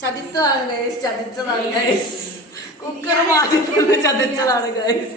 ചതിച്ചതാണ് guys ചതിച്ചതാണ് guys cooker മാറ്റിക്കൊണ്ട് ചതിച്ചതാണ് ഗൈസ്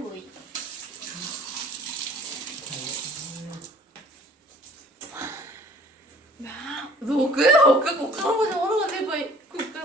പോയി നോക്ക് നോക്ക് കുക്കർ ചോറ് വന്നേ പോയി കുക്കർ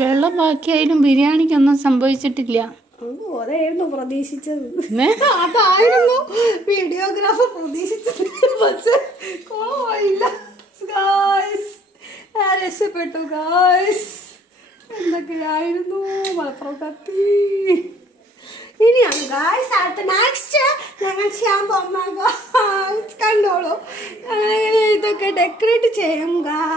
വെള്ളം ബാക്കിയായാലും ബിരിയാണിക്കൊന്നും സംഭവിച്ചിട്ടില്ല. അതായിരുന്നു പ്രതീക്ഷിച്ചത്? അതായിരുന്നു വീഡിയോഗ്രാഫർ പ്രതീക്ഷിച്ചത്. പക്ഷെ കുളമായില്ല ഗായ്സ് രക്ഷപ്പെട്ടു ഗായ്സ് എന്തൊക്കെയായിരുന്നു? മലപ്പുറം കത്തി. ഇനിയാണ് ഗായ്സ് അടുത്ത നെക്സ്റ്റ് ഞങ്ങൾ ചെയ്യാൻ പോകുന്ന കണ്ടോളൂ. ഇതൊക്കെ ഡെക്കറേറ്റ് ചെയ്യും ഗായ്സ്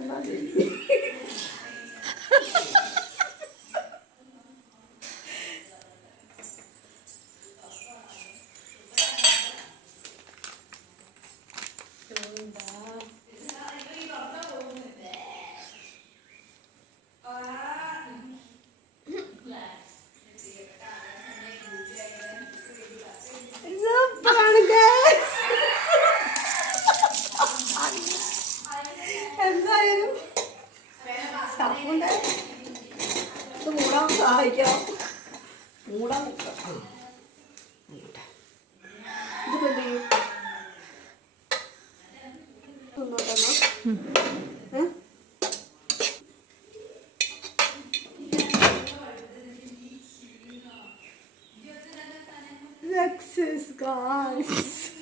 galiba değil. Yolunda. സ്റ്റഫുണ്ട്. ഇത് മൂടാൻ സഹായിക്കാം. മൂടാൻ നിൽക്കാം. ഇതിപ്പോ എന്ത് ചെയ്യും? Success, guys.